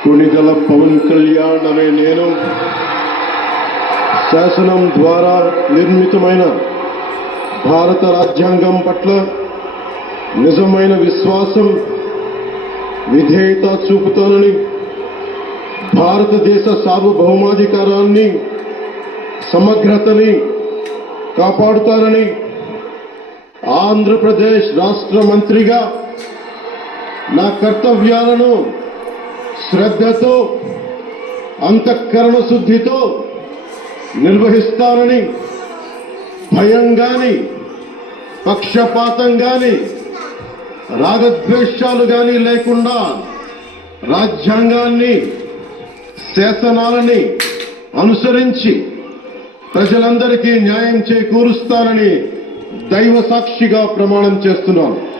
కొణిదెల పవన్ కళ్యాణ్ అనే నేను శాసనం ద్వారా నిర్మితమైన భారత రాజ్యాంగం పట్ల నిజమైన విశ్వాసం విధేయత చూపుతానని, భారతదేశ సార్వభౌమాధికారాన్ని సమగ్రతని కాపాడుతానని, ఆంధ్రప్రదేశ్ రాష్ట్ర మంత్రిగా నా కర్తవ్యాలను శ్రద్ధతో అంతఃకరణ శుద్ధితో నిర్వహిస్తానని, భయం గాని పక్షపాతం గాని రాగద్వేషాలు గాని లేకుండా రాజ్యాంగాన్ని శాసనాలని అనుసరించి ప్రజలందరికీ న్యాయం చేకూరుస్తానని దైవ సాక్షిగా ప్రమాణం చేస్తున్నాను.